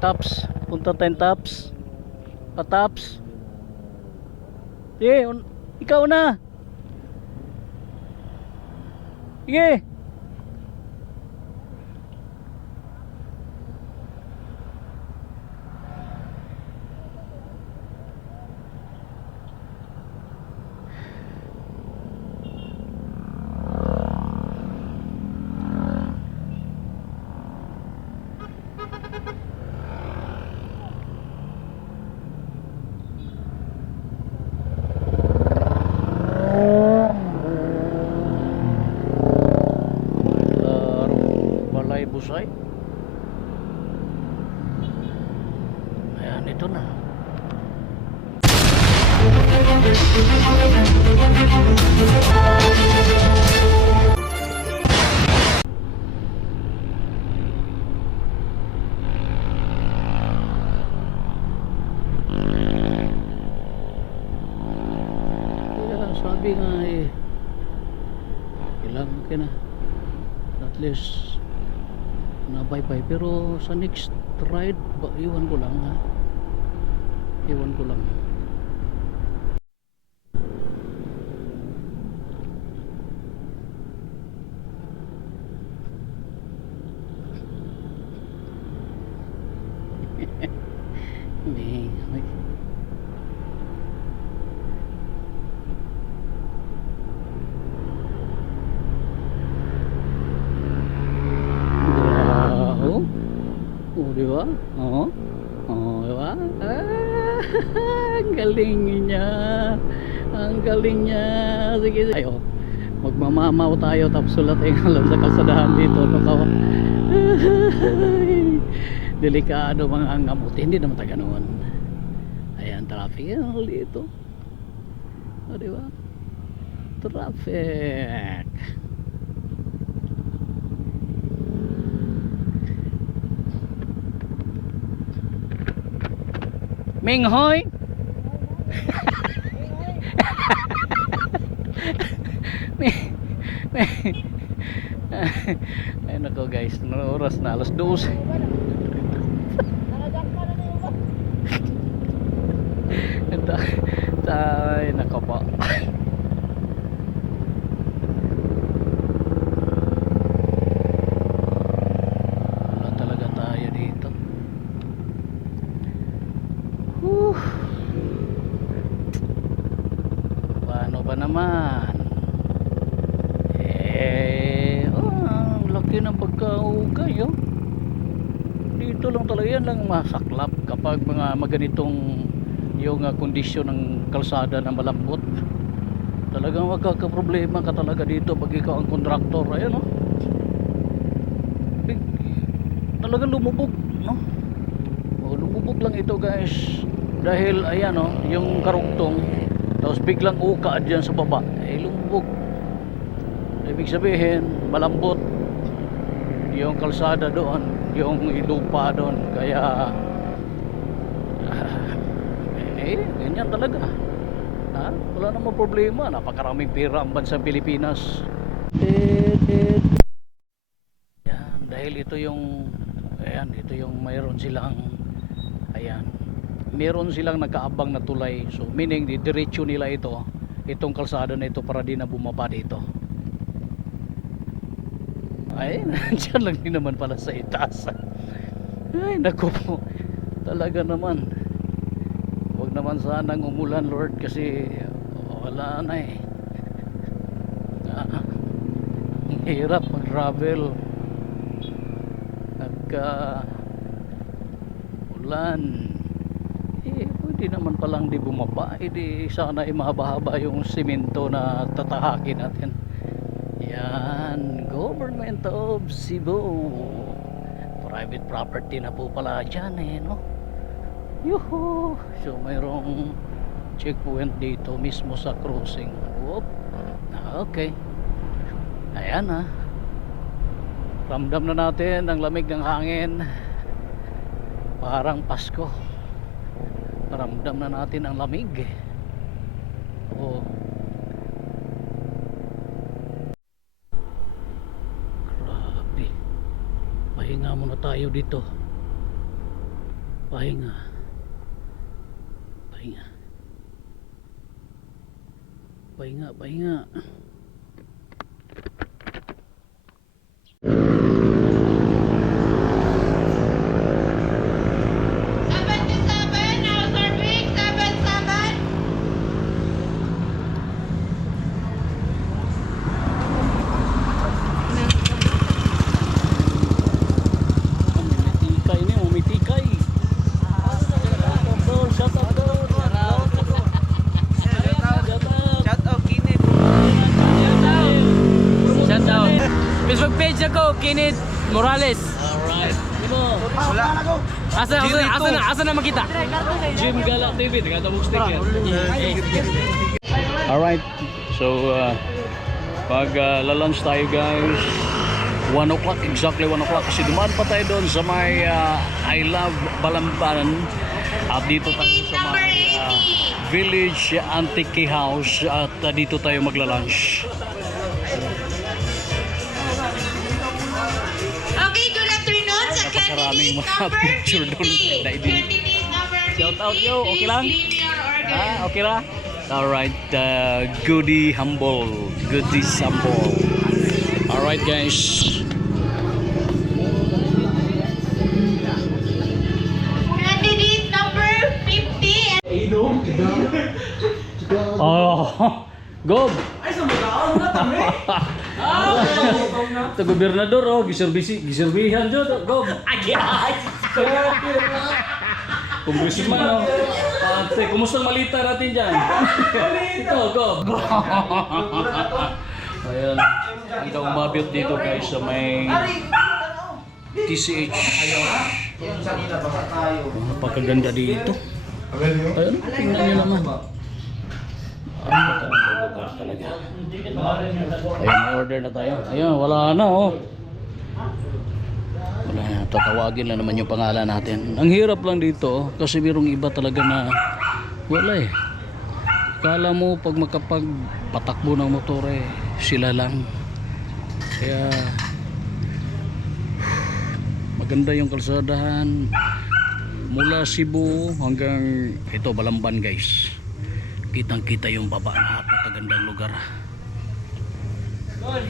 Taps, punta tayong Taps. Pataps. Sige, ikaw na. Sige. Balay Busay. Ayan, ito na. Kaya sabi nga kailangan ka na at least na bye-bye, pero sa next ride iwan ko lang ha, iwan ko lang. May di ba? Oo. Oo, di ba? Ang galing niya. Ang galing niya. Sige, sige. Ayo. Magmamamaw tayo tapos sulat tayo lang sa kasadahan dito. Delikado mga angamot. Hindi naman taga noon. Ayan, traffic. Ayan, dito. O, di ba? Traffic. Minghoy. Ay nako guys, oras na alas 12. Ay nako po. Wala talaga tayo dito. Paano ba naman? Ang laki ng pagkaugay oh. Dito lang talaga, yan lang masaklap kapag mga maganitong yung kondisyon ng kalsada na malambot. Talagang magkakaproblema ka talaga dito pag ikaw ang kontraktor. Ayan oh. Talagang lumubog no? Lumubog lang ito guys. Dahil ayan oh, yung karugtong tapos biglang uka dyan sa baba, lumubog. Ibig sabihin malambot yung kalsada doon, yung lupa doon. Kaya ganyan talaga ha? Wala namang problema. Napakaraming pera ang bansang Pilipinas. Yan, dahil ito yung ayan, ito yung mayroon silang ayan, meron silang nakaabang na tulay. So meaning diretso nila itong kalsada na ito para di na bumaba dito. Ay, nandiyan lang din naman pala sa itaas. Ay, naku po. Talaga naman. Huwag naman sanang umulan, Lord, kasi wala na eh. Ang hirap mag-travel. Nagka-ulan. Pwede naman palang di bumaba. Di sana mahaba-haba yung simento na tatahakin natin. Yan, Government of Cebu. Private property na po pala dyan eh, no? Yuhu! So mayroong checkpoint dito mismo sa crossing. Whoop. Okay. Ayan na. Ramdam na natin ang lamig ng hangin. Parang Pasko. Ramdam na natin ang lamig. Oh. Grabe. Pahinga muna tayo dito. Pahinga. Pahinga. Pahinga, pahinga. Tikay ni, may tikay. Shout out daw. Shout out Kinit. Shout out. Facebook page ako, Kinit Morales. Alright. Wala. Asa na makita? Jim Gala TV, tagatawag sticker. Alright. So, pag lalunch tayo guys, 1 o'clock, exactly 1 o'clock. Kasi dumaan pa tayo doon sa may I Love Balamban. At dito tayo sa may Village Antique House. At dito tayo maglalunch. Okay, good afternoon sa Napakaraming candidate mga number picture doon 50. na idin. Candidate number 50. Shout out, yo. Okay lang? Please claim your order. Okay ra? Alright, Goody Humble. Goody Humble. Alright guys. Candidate number 50. Oh, Gob. Ay, sa magaon na kami. Ito gobernador, oh, giserbihan dyan, Gob. Congressman, oh. Ate, kumusta malita natin dyan? Ito, Gob. Ayan, hanggang umabot dito guys sa may TCH. Napakaganda dito. Ayun, tingnan nyo naman. Ang magandang lugar talaga. Ayun, may order na tayo. Ayun, wala na, oh. Wala na, tatawagin lang naman yung pangalan natin. Ang hirap lang dito, oh, kasi mayroong iba talaga na wala eh. Kala mo pag makapagpatakbo ng motor eh, sila lang. Kaya maganda yung kalsadahan mula Cebu hanggang ito Balamban guys. Kitang kita yung baba, napakagandang lugar.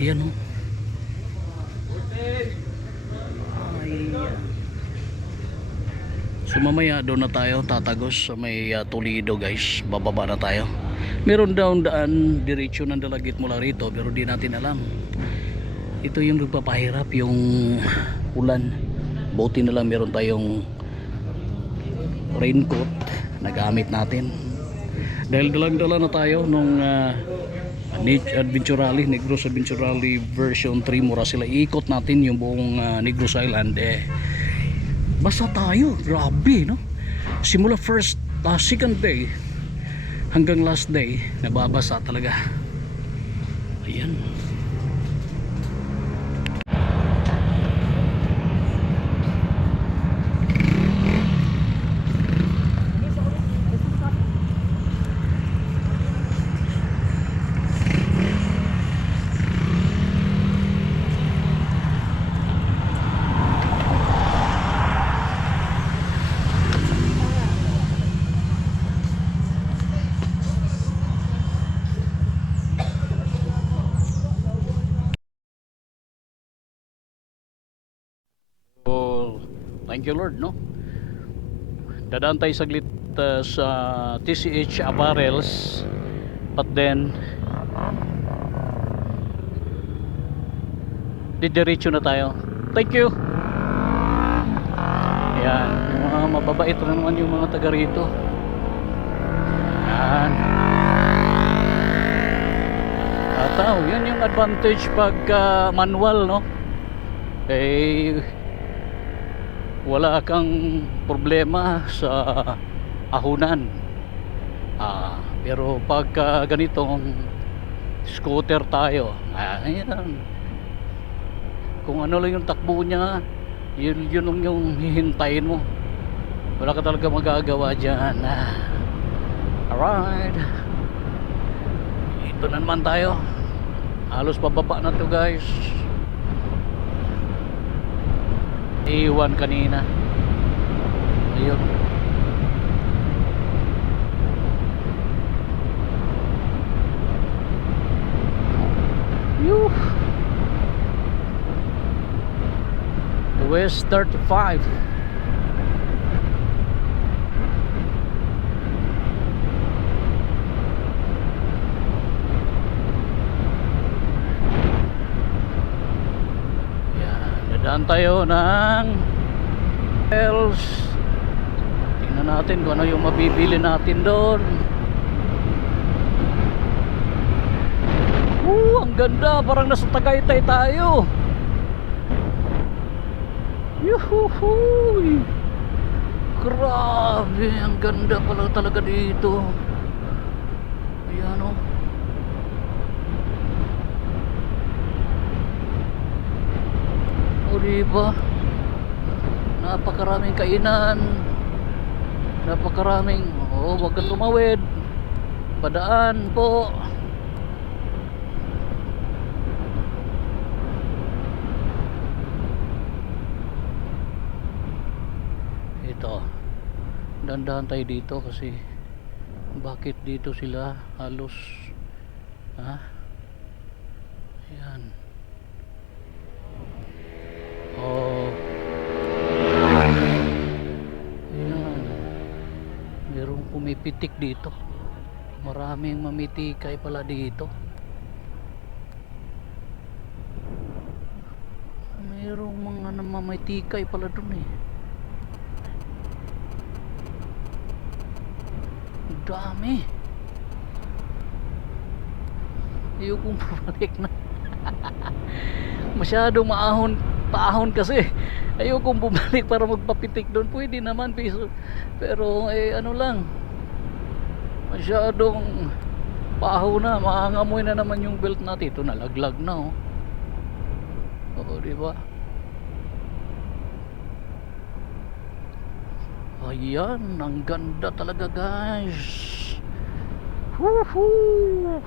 Ayan oh. So mamaya doon na tayo tatagos sa may Toledo guys. Bababa na tayo. Meron daw daan diretso ng Dalagit mula rito pero di natin alam. Ito yung nagpapahirap yung ulan. Buti na lang meron tayong raincoat na gamit natin. Dahil dalang-dala na tayo nung Adventure Rally, Negros Adventure Rally version 3, mura sila. Iikot natin yung buong Negros Island eh. Basta tayo, grabe no. Simula second day hanggang last day, nababasa talaga. Ayan. Thank you Lord no. Dadaan tayo saglit sa TCH Apparels, but then didiretso na tayo. Thank you. Ayan, mga mababait na naman yung mga taga rito. Ayan. Ataw, yan yung advantage pag manual no. Eh wala kang problema sa ahunan. Pero pagka ganitong scooter tayo, ayan, kung ano lang yung takbo niya, yun lang yung hihintayin mo. Wala ka talaga magagawa dyan. Alright, ito na naman tayo. Halos pababa na to guys. Iwan kanina. Ayun. yun. Yuh. West 35. Dadaan tayo ng else. Tingnan natin kung ano yung mabibili natin doon. Ang ganda, parang nasa Tagaytay tayo. Yuhuhuy. Grabe, ang ganda pala talaga dito. Ayan o. O diba, napakaraming kainan, napakaraming, wag kang tumawid, padaan po. Ito, dandahan tayo dito kasi bakit dito sila halos, ayan. Ayan, merong pumipitik dito, maraming mamitikay pala dito. Merong mga namamitikay pala dun eh. Dami. Ayokong pabalik na. Masyadong paahon kasi. Ayokong bumalik para magpapitik doon. Pwede naman pero ano lang, masyadong paahon na, maangamoy na naman yung belt natin. Ito nalaglag na oh. Oo, diba? Ayan, ang ganda talaga guys. Woohoo!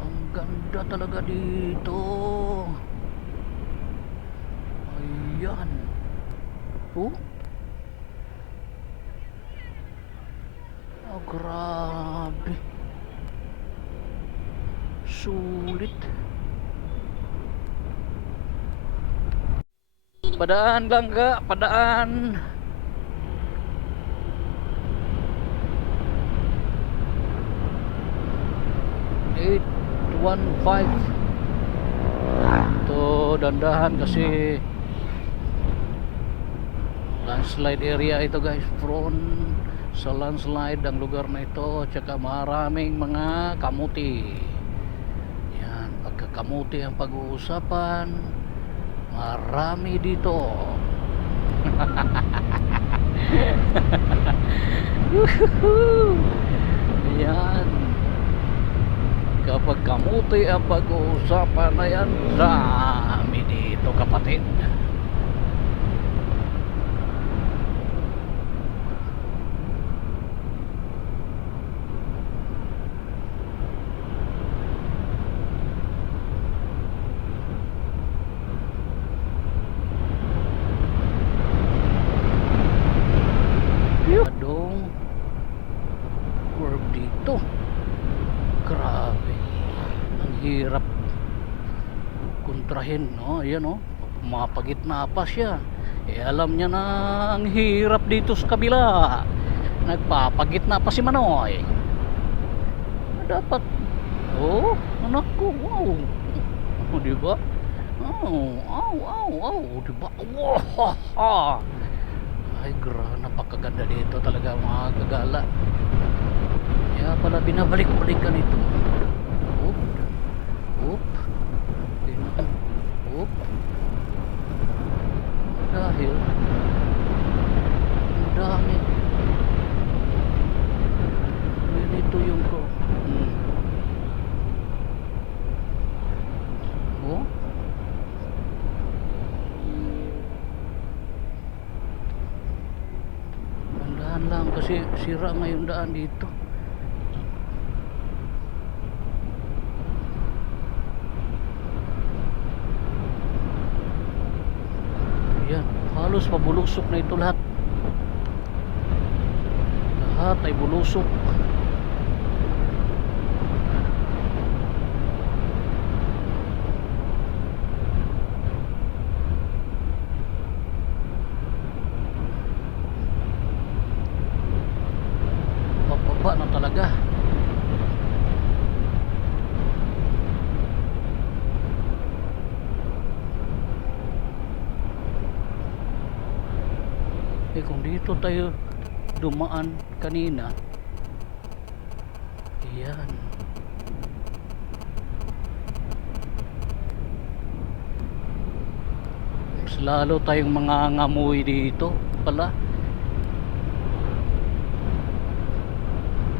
Ang ganda talaga dito. Ayan. Grabe. Sulit. Padaan lang ka, padaan. Eight 1.5. Ito dandahan kasi landslide area ito guys. Prone sa landslide ang lugar na ito, tsaka maraming mga kamuti. Yan, pagkakamuti ang pag-uusapan, marami dito. Yan, kapag kamuti ang pag-uusapan na yan, dami dito kapatid. Adong curve dito, grabe, ang hirap kontrahin, no? Ayan oh, mapagitna pa siya, alam niya na ang hirap dito sa kabila, nagpapagitna pa si Manoy. Dapat anak ko, wow, diba? Diba? Wow. Ay napakaganda dito talaga mga kagala. Kaya pala binabalik-balikan ito. Dahil ang dami. Ganito yung lang kasi sira ngayon daan dito. Ayan. halos pabulusok na ito lahat. Lahat ay bulusok. Pababa na talaga. Kung dito tayo dumaan kanina, ayan, mas lalo tayong mga ngamoy dito pala.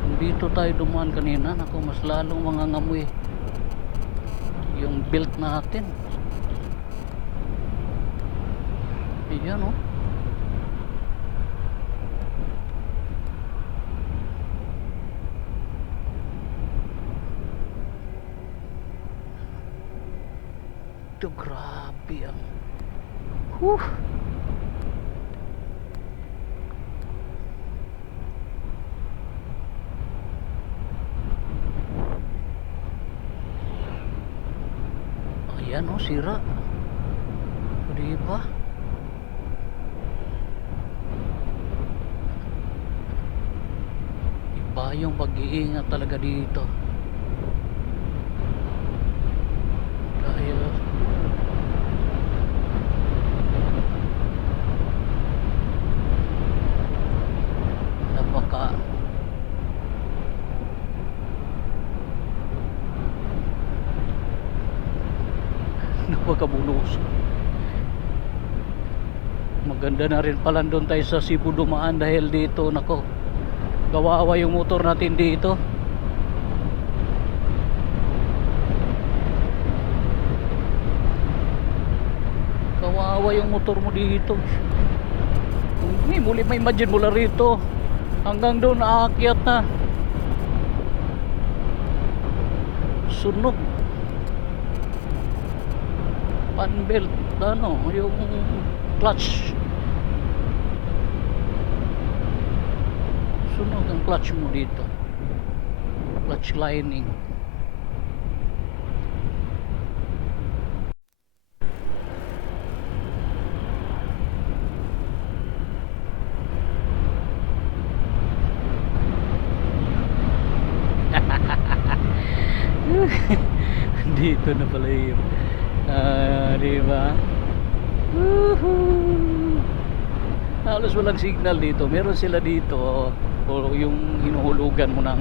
Kung dito tayo dumaan kanina, naku, mas lalong mga ngamoy yung built natin. Ayan, oh. Ito, grabe ang ayan, oh, sira. Diba? Iba yung pag-iingat talaga dito. Dahil napakabulos. Maganda na rin pala doon tayo sa Cebu dumaan dahil dito, nako, kawawa yung motor natin dito. Kawawa yung motor mo dito. May imagine mula rito hanggang doon aakyat na. Sunog. Panbelt, ano, yung clutch. Sunog ang clutch mo dito. Clutch lining. Dito na pala yung diba? Halos walang signal dito. Meron sila dito o yung hinuhulugan mo ng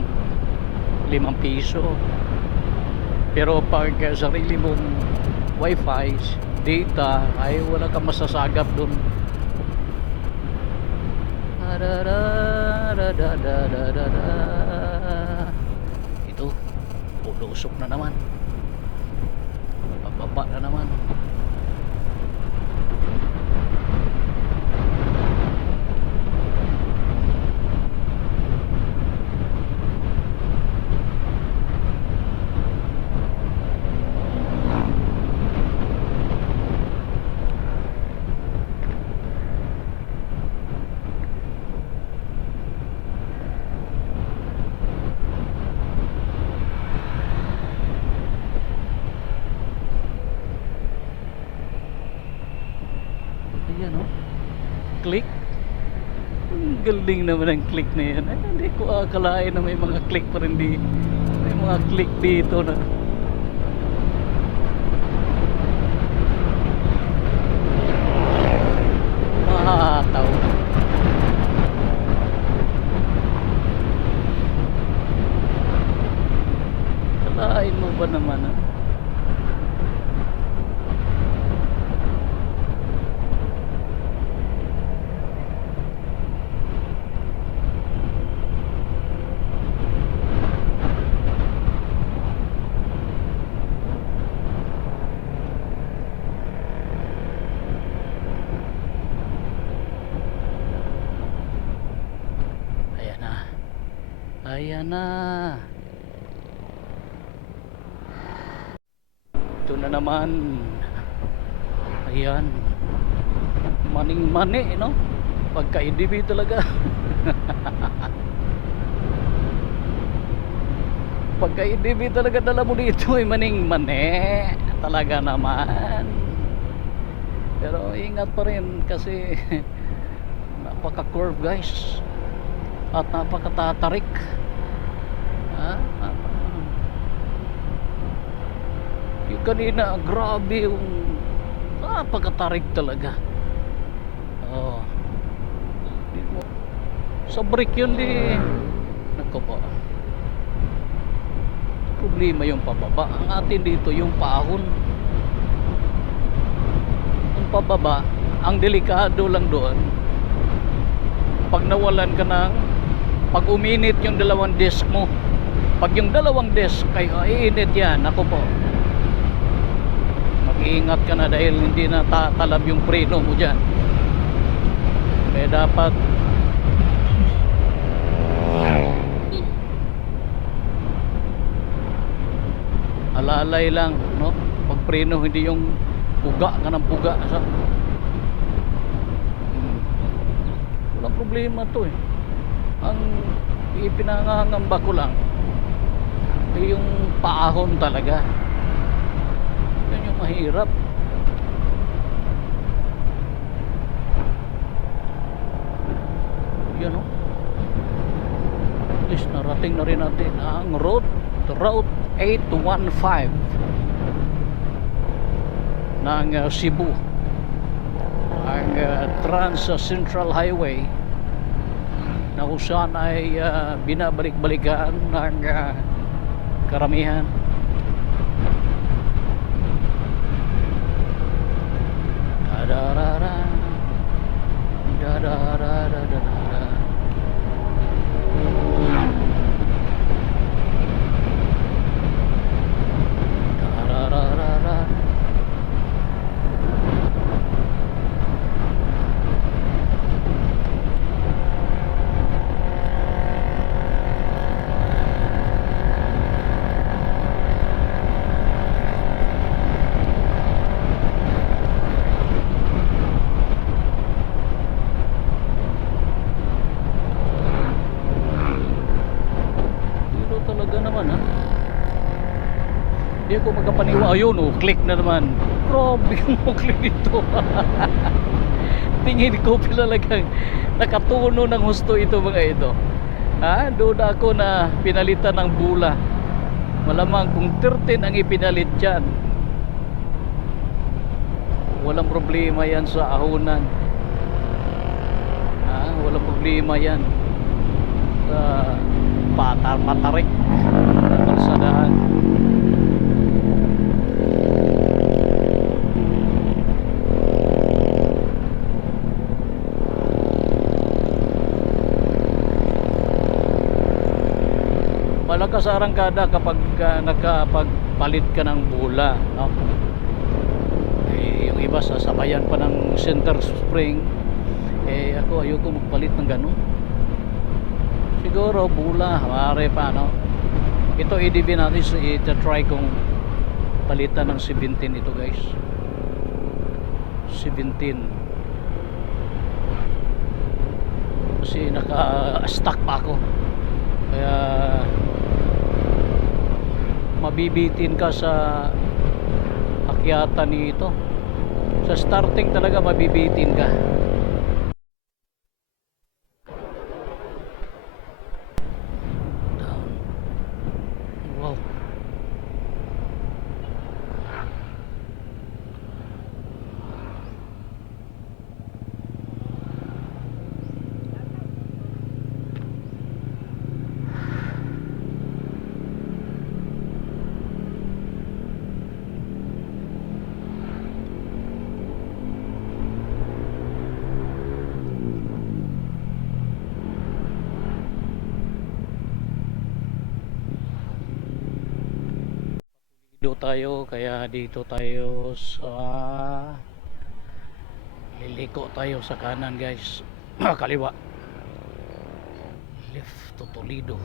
5 piso. Pero pag sarili mong wifi data ay wala kang masasagap dun. Ito, ulusok na naman. Pababa na naman. Ayan, oh. Click. Ang galing naman ang click na yan. Ay, hindi ko akalain na may mga click pa rin di. May mga click dito na. Mahataw. Akalain mo ba naman, ah? Ayan na. Ito na naman. Ayan. maning-mani, no? Pagka-IDB talaga. Pagka-IDB talaga dala mo dito ay maning-mani. Talaga naman. Pero ingat pa rin kasi napaka-curve guys. At napaka-tatarik. Ha? Yung kanina, grabe yung napaka-tarik talaga. Oh. Sa brake yun di nako po. Problema yung pababa. Ang atin dito yung paahon. Yung pababa, ang delikado lang doon. Pag nawalan ka ng pag uminit yung dalawang disc mo. Pag yung dalawang disc ay iinit yan, nako po. Mag-iingat ka na dahil hindi na tatalab yung preno mo dyan. Kaya dapat alalay lang, no? Pag preno hindi yung puga ka ng puga sa walang problema to eh. Ang ipinangangamba ko lang ay yung paahon talaga. Yan yung mahirap. Yan o. At least narating na rin natin ang route 815 ng Cebu, ang Trans Central Highway na kung saan ay binabalik-balikan ng karamihan. Da-da-da-da, da-da-da-da-da-da. Talaga naman ha. Hindi ako magkapaniwa. Ayun o, click na naman. Grabe yung click dito. Tingin ko talagang nakatuno ng husto ito mga ito. Ha? Doon ako na pinalitan ng bula. Malamang kung 13 ang ipinalit dyan, walang problema yan sa ahonan. Ha? Walang problema yan sa patarik kalsadahan. Malakas ang arangkada kapag nakapagpalit ka ng bula, no? Eh, yung iba sasabayan pa ng center spring. Eh ako ayoko magpalit ng ganun. Siguro bula, maaari pa, no? Ito EDB natin, so ita-try kong palitan ng 17 ito guys. 17 kasi naka-stuck pa ako, kaya mabibitin ka sa akyatan nito. Sa starting talaga mabibitin ka. Wow. Dito tayo, kaya dito tayo sa liliko tayo sa kanan guys. Kaliwa, left to Toledo.